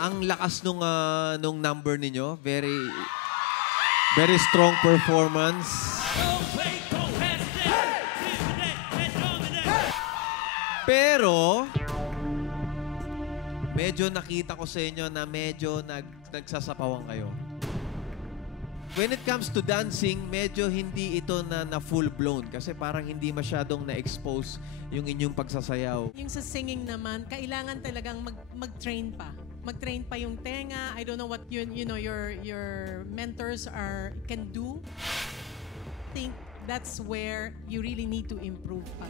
Ang lakas nung number ninyo. Very strong performance. Pero, medyo nakita ko sa inyo na medyo nagsasapawan kayo. When it comes to dancing, medyo hindi ito na full-blown kasi parang hindi masyadong na-expose yung inyong pagsasayaw. Yung sa singing naman, kailangan talagang mag-train pa. Mag-train pa yung tenga. I don't know what your mentors can do. I think that's where you really need to improve pa.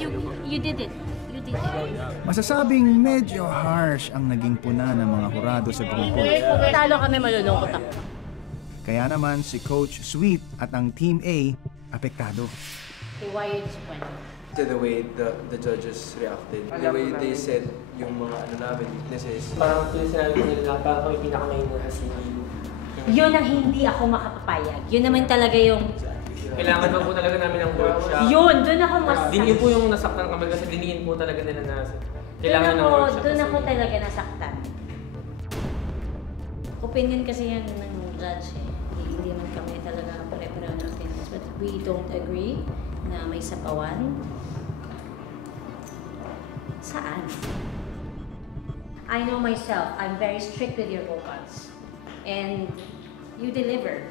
You did it. You did it. Masasabing medyo harsh ang naging puna ng mga hurado sa grupo. Kung talo kami, malulungkot ako. Kaya naman si Coach Sweet at ang Team A apektado. Why are you disappointed? To the way the judges reacted. The way they said yung mga namin, weaknesses. Parang sinabi nila, parang kami pinakamahina si Yun ang hindi ako makapapayag. Yun naman talaga yung... Kailangan ba po talaga namin ng workshop? Yun, doon ako mas... Yun po yung nasaktan kami kasi diniin po talaga nila na kailangan ng workshop. Doon ako talaga nasaktan. Opinion kasi yan ng judge eh. Hindi man kami talaga pare-pareho ng opinions. But we don't agree na may sapawan. Saan? I know myself. I'm very strict with your vocals. And you deliver.